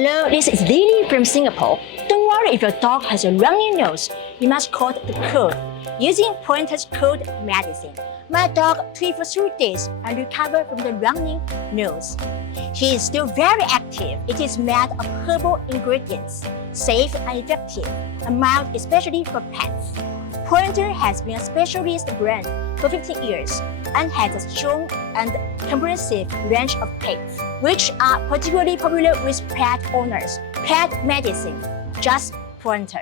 Hello, this is Lily from Singapore. Don't worry if your dog has a runny nose. You must call the code using Pointa's cold medicine. My dog treated for 3 days and recovered from the runny nose. He is still very active. It is made of herbal ingredients, safe and effective, and mild especially for pets. Pointa has been a specialist brand for 15 years and has a strong and comprehensive range of pets, which are particularly popular with pet owners. Pet medicine, just Pointa.